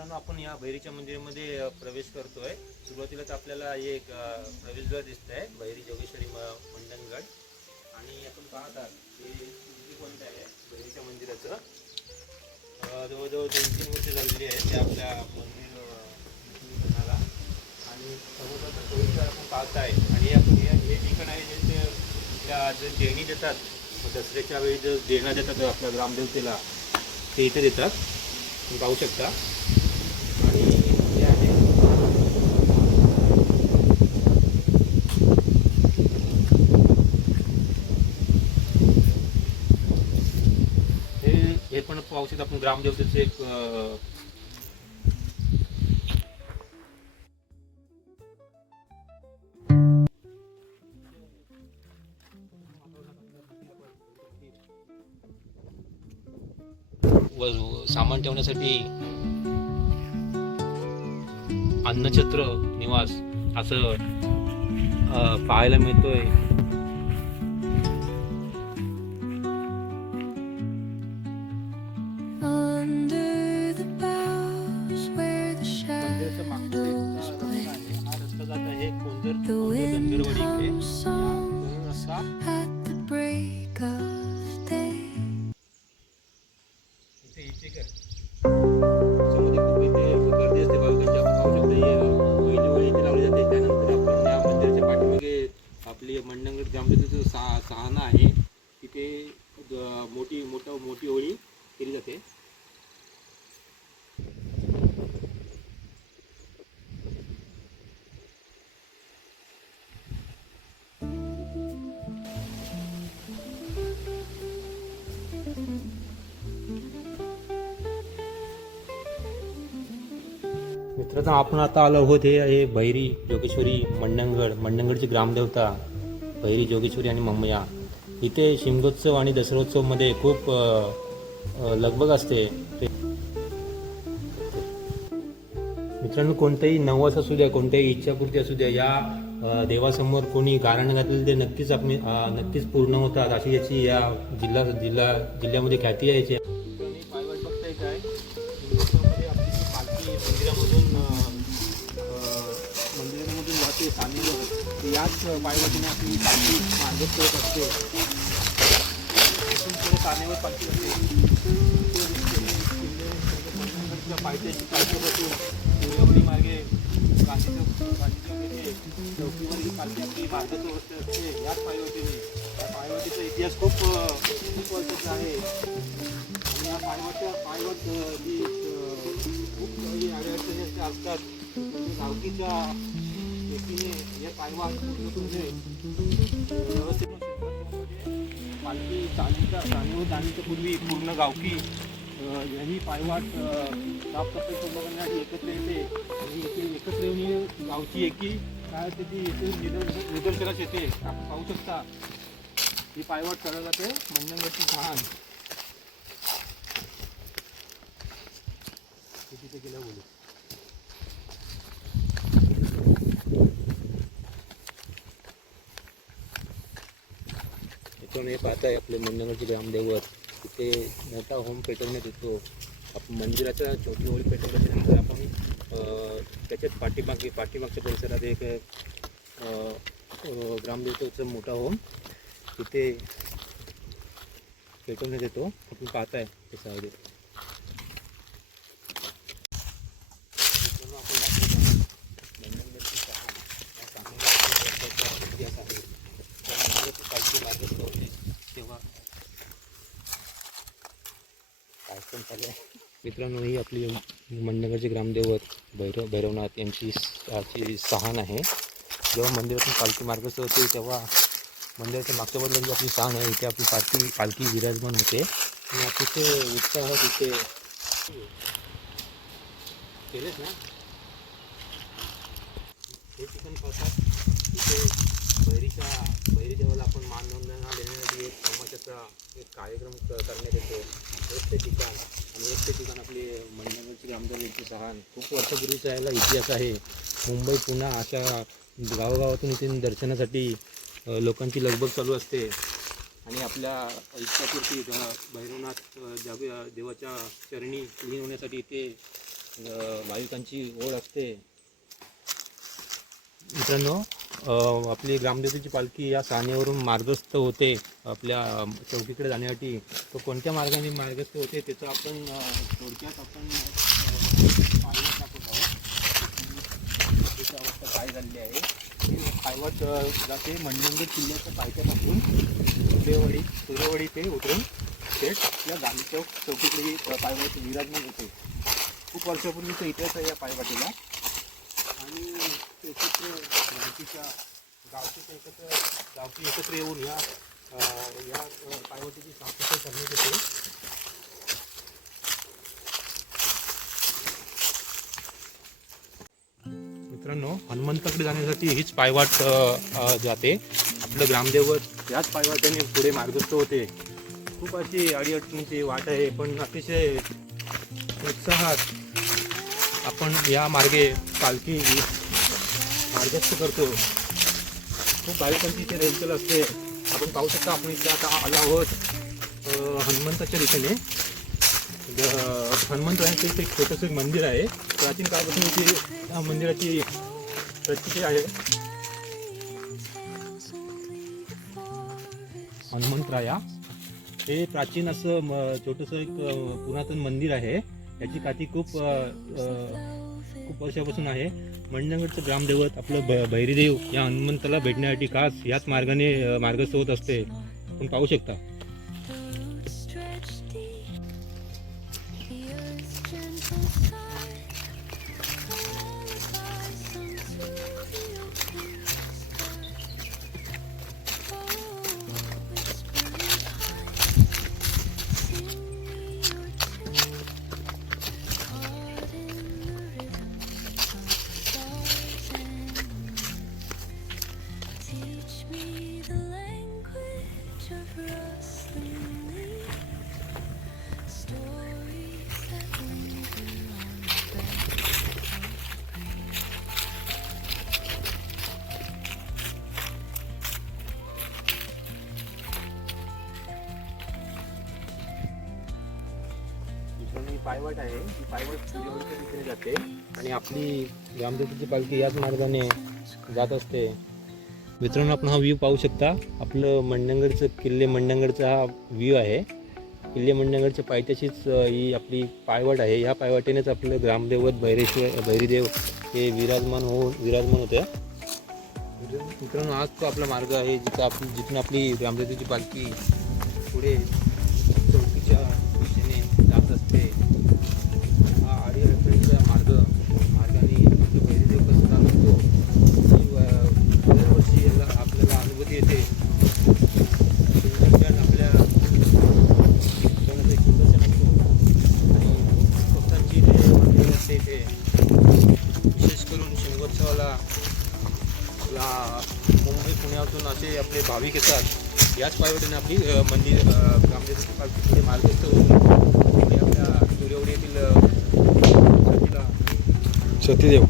मित्रांनो, आपण या भैरीच्या मंदिरामध्ये प्रवेश करतोय. सुरुवातीलाच आपल्याला एक प्रवेशद्वार दिसत आहे, भैरी जोगेश्वरी मंडणगड. आणि आपण पाहत आहात हे पॉईंट आहे भैरीच्या मंदिराचं. जवळजवळ 2-3 वर्ष झालेली आहे ते आपल्या मंदिर बनायला. आणि समुद्राचा परिसर आपण पाहताय. आणि आपण हे ठिकाण आहे जे जर देणी देतात, दसऱ्याच्या वेळी जर देणं देतात आपल्या ग्रामदेवतेला, ते इथे देतात, तुम्ही पाहू शकता. आणि हे आहे हे पण पाहू शकता आपण ग्रामदेवतेचे एक सामान ठेवण्यासाठी अन्नछत्र निवास असं पाहायला मिळतोय. मंदिराच्या मागचा हा रस्ता जात आहे धनगरवाडी इकडे. रस्ता इथे कर त्याच्यामध्ये खूप इथे गर्दी असते भाविकांची. आपण पाहू शकता पहिली वेळी इथे लावली जाते. त्यानंतर आपण या मंदिराच्या पाठीमागे आपली मंडणगड ग्रामदेवतेचं सहाना आहे, तिथे मोठी होळी केली जाते. मित्रांनो, आपण आता आलो आहोत हे भैरी जोगेश्वरी मंडणगडची ग्रामदेवता भैरी जोगेश्वरी आणि मम्मया. इथे शिमगोत्सव आणि दसरोत्सवमध्ये खूप लगबग असते. मित्रांनो, कोणताही नवस असू द्या, कोणत्याही इच्छापूर्ती असू द्या, या देवासमोर कोणी गाणं घातलेलं ते नक्कीच पूर्ण होतात, अशी याची या जिल्ह्यामध्ये ख्याती आहे. पायवाट बघताय काय शिमगोत्सवमध्ये आपली जी पालखी मंदिरामधून जाते सानेवर, याच पायवाटीने आपली पालखी मार्गस्थ होत असते. सानेवर पालखी असते. पायथ्याशी पालखीपासून सूर्यवडी मार्गे गांधीच्या चौकीवर ही पालखी आपली मार्गस्थ होत असते याच पायवाटीने. या पायवाटीचा इतिहास खूप वर्षाचा आहे. आणि या पायवाट जी खूप काही अडचणी असतात, गावकीच्या व्यक्तीने या पायवाट पूर्ण व्यवस्थित पालखी चालणीवर जाण्याच्या पूर्वी पूर्ण गावकी ही पायवाट साफसफाई पूर्ण करण्यासाठी एकत्र येते. आणि इथे एकत्र येऊन गावची एकी काय असते ती इथे निदर्शनास येते. आपण पाहू शकता ही पायवाट चालत जाते मंडणगडची सहान. तिथे गेल्या बोलू हे पाहताय आपले मंडणगडचे ग्रामदैवत. तिथे मोठा होम पेटवण्यात येतो. आपण मंदिराच्या छोटी होळी पेटवल्यानंतर आपण त्याच्यात पाठीमागच्या परिसरात एक ग्रामदेवतेचा मोठा होम तिथे पेटवण्यात येतो. आपण पाहताय ते सावली. मित्रांनो, ही आपली मंडणगडचे ग्रामदैवत भैरवनाथ यांची सहान आहे. जेव्हा मंदिरातून पालखी मार्गस्थ होते तेव्हा मंदिराच्या मागच्या बाजूला जी आपली सहान आहे, इथे आपली पालखी विराजमान होते. आणि अतिशय उत्साह तिथे केलेच ना. हे ठिकाण पाहतात तिथे भैरी देवाला आपण मानवंदना देण्यासाठी एक समाजाचा एक कार्यक्रम करण्यात येतो. एक ते ठिकाण आपली मंडणगडची ग्रामदेवतेची सहान. खूप वर्षापूर्वीचा याला इतिहास आहे. मुंबई पुणे अशा गावागावातून इथे दर्शनासाठी लोकांची लगबग चालू असते. आणि आपल्या इच्छापूर्ती भैरवनाथ देवाच्या चरणी लीन होण्यासाठी इथे भाविकांची ओढ असते. मित्रांनो, आपली ग्रामदेवतेची पालखी या सानेवरून मार्गस्थ होते आपल्या चौकीकडे जाण्यासाठी. तो कोणत्या मार्गाने मार्गस्थ होते त्याचं आपण थोडक्यात आपण पाहायला टाकत आहोत. त्याची अवस्था काय झालेली आहे. पायवाट जाते मंडणगड किल्ल्याच्या पायथ्यापासून सूर्यवाडी ते उतरून थेट या गांधी चौकीकडे पायवाट विराजमान होते. खूप वर्षापूर्वीचा इतिहास आहे या पायवाटेला. आणि एकत्र गावची एकत्र येऊन या पायवाटेची साफसफाई करण्यात येते. मित्रांनो, हनुमंताकडे जाण्यासाठी हीच पायवाट जाते. आपलं ग्रामदैवत याच पायवाटेने पुढे मार्गस्थ होते. खूप अशी अडीअडचणीची वाट आहे, पण अतिशय उत्साहात आपण या मार्गे पालखी मार्गस्थ करतो. खूप भाविकांची इथे रेलचेल असते. आपण पाहू शकता, आपण इथे आता आलो आहोत हनुमंताच्या दिशेने. हनुमंताचं इथे एक छोटंसं मंदिर आहे. प्राचीन काळापासून इथे या मंदिराची प्रचिती आहे. हनुमंतराया हे प्राचीन असं छोटंसं एक पुरातन मंदिर आहे. याची काठी खूप वर्षापासून आहे. मंडणगडचं ग्रामदैवत आपलं भैरीदेव या हनुमंताला भेटण्यासाठी खास याच मार्गाने मार्गस्थ होत असते. आपण पाहू शकता. ही पायवाट आहे. ही पायवाट सूर्यवाडीच्या दिशेने जाते आणि आपली ग्रामदेवतेची पालखी याच मार्गाने जात असते. मित्रांनो, आपण हा व्ह्यू पाहू शकता. आपलं मंडणगडचं किल्ले मंडणगडचा हा व्ह्यू आहे. किल्ले मंडणगडच्या पायथ्याशीच ही आपली पायवाट आहे. या पायवाटेनेच आपलं ग्रामदैवत भैरीदेव हे विराजमान होते. मित्रांनो, हाच तो आपला मार्ग आहे जिथून आपली ग्रामदेवतेची पालखी पुढे चौकीच्या दिशेने जात असते. हा अडीअडचणीचा मार्गाने आपलं भैरीदेव कसं जात असतो दरवर्षी आपल्याला अनुभूती येते. आपल्या एक सुदर्शन असतो आणि भक्तांची इथे मंदिर असते. इथे विशेष करून शिमगोत्सवाला मुंबई पुण्यातून असे आपले भाविक येतात. याच पायवाटेने आपली मंदिर ग्रामदेवतेची पालखी पुढे मार्गस्थ होऊन पुढे आपल्या सूर्यवाडी येथील सतीदेव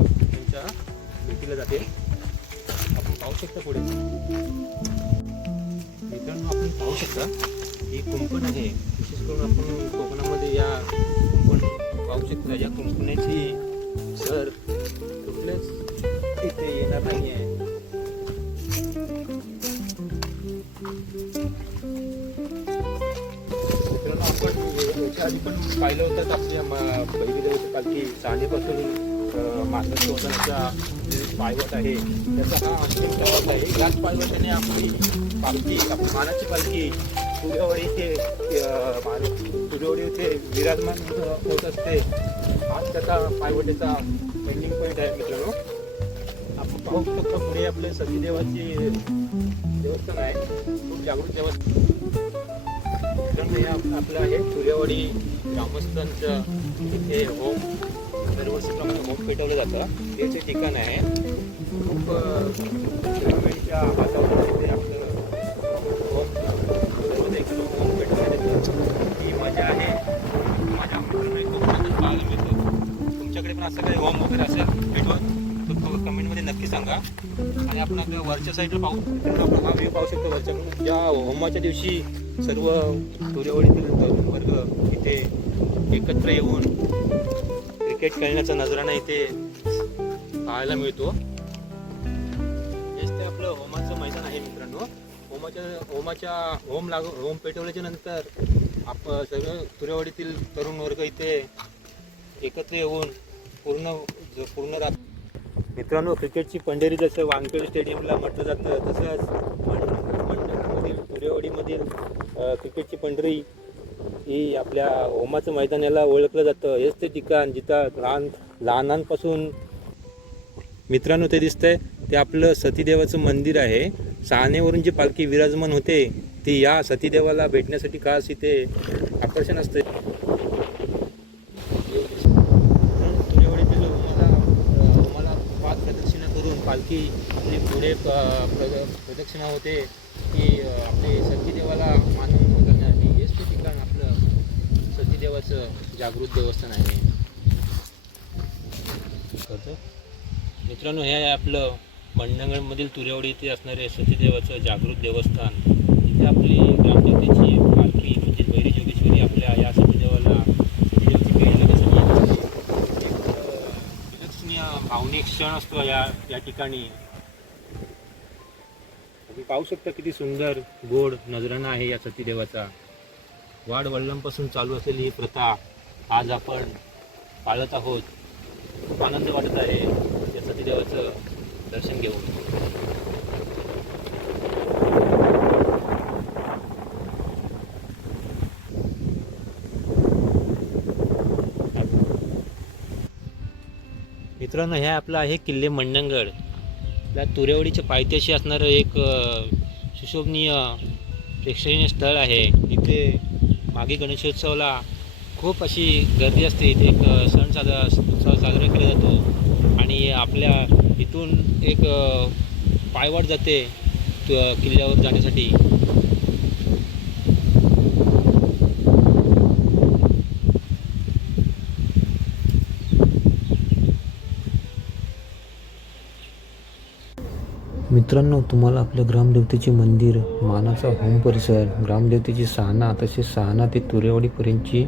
यांच्या भेटीला जाते. आपण पाहू शकता पुढे. मित्रांनो, आपण पाहू शकता ही कुंपण आहे. विशेष करून आपण कोकणामध्ये या कुंपण पाहू शकता. या कुंपणाची सर कुठलेच इथे येणार नाही आहे. मित्रांनो, आपण याच्या आधी पण पाहिलं होतं आपल्या भैरीदेवाची पालखी सानेपासून मार्गस्थ होतानाचा पायवाट आहे. त्याचा हा अंतिम प्रवास आहे. याच पायवाटाने आपली पालखी आपली मानाची पालखी सूर्यवाडी इथे विराजमान होत असते. हाच त्याचा पायवाटेचा एंडिंग पॉईंट आहे. मित्रांनो, आपण पाहू शकतो पुढे आपले सतीदेवाची देवस्थान आहे. खूप जागृत देवस्थान. मित्रांनो, आपलं आहे सूर्यवाडी ग्रामस्थांचं इथे होम दरवर्षीप्रमाणे होम पेटवलं जातं. याचे ठिकाण आहे. खूप ग्रामीणच्या वातावरणामध्ये आपलं होम पेटवण्यात येतं. ही मजा आहे. माझ्या मित्रांनो कोकणातच पाहायला मिळतो. तुमच्याकडे पण असं काही होम वगैरे असेल पेटवत तर कमेंटमध्ये नक्की सांगा. आणि आपण आपल्या वरच्या साईडला आपण हा व्ह्यू पाहू शकतो वरच्याकडून. ज्या होमाच्या दिवशी सर्व सूर्यवाडीतील तरुण वर्ग इथे एकत्र येऊन क्रिकेट खेळण्याचा नजराणा इथे पाहायला मिळतो. हेच ते आपलं होमाचं मैदान आहे मित्रांनो. होम पेटवल्याच्या नंतर आपण सगळं तुरेवाडीतील तरुण वर्ग इथे एकत्र येऊन पूर्ण मित्रांनो, क्रिकेटची पंढरी जसं वानखेडे स्टेडियमला म्हटलं जातं तसंच मंडणमधील तुरेवाडीमधील क्रिकेटची पंढरी ही आपल्या होमाचं मैदान याला ओळखलं जातं. हेच ते ठिकाण जिथं लहानांपासून मित्रांनो ते दिसतंय ते आपलं सतीदेवाचं मंदिर आहे. सहानेवरून जी पालखी विराजमान होते ती या सतीदेवाला भेटण्यासाठी खास इथे आकर्षण असते. तुरेवाडीतील होमाला 5 प्रदक्षिणा करून पालखी आपली पुढे प्रदक्षिणा होते की आपले सतीदेवाला मानवंदन करण्यासाठी. हेच ते ठिकाण आपलं सतीदेवाचं जागृत देवस्थान आहे. मित्रांनो, हे आहे आपलं मंडणगडमधील तुरेवाडी येथे असणारे सतीदेवाचं जागृत देवस्थान. इथे आपली ग्रामदेवतेची पालखी म्हणजे बैरी जोगेश्वरी आपल्या या सतीदेवाला सतीदेवाची भेट देण्यासाठी एक विलक्षणीय भावनिक क्षण असतो या ठिकाणी. तुम्ही पाहू शकता किती सुंदर गोड नजराणा आहे या सतीदेवाचा. वाड वडिलांपासून चालू असलेली ही प्रथा आज आपण पाळत आहोत. आनंद वाटत आहे या सतीदेवाचं दर्शन घेऊन. मित्रांनो, हे आपलं आहे किल्ले मंडणगड. या तुरेवाडीच्या पायथ्याशी असणारं एक सुशोभनीय प्रेक्षणीय स्थळ आहे. इथे मागे गणेशोत्सवाला खूप अशी गर्दी असते. इथे एक उत्सव साजरा केला जातो आणि आपल्या इथून एक पायवाट जाते किल्ल्यावर जाण्यासाठी. मित्रांनो, तुम्हाला आपल्या ग्रामदेवतेचे मंदिर, मानाचा होम परिसर, ग्रामदेवतेची सहाना तसेच सहाना ते तुरेवाडीपर्यंतची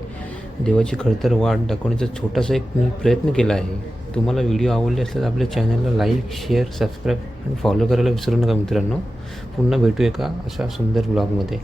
देवाची खडतर वाट दाखवण्याचा छोटासा एक मी प्रयत्न केला आहे. तुम्हाला व्हिडिओ आवडले असल्यास आपल्या चॅनलला लाईक, शेअर, सबस्क्राईब आणि फॉलो करायला विसरू नका मित्रांनो. पुन्हा भेटू एका अशा सुंदर ब्लॉगमध्ये.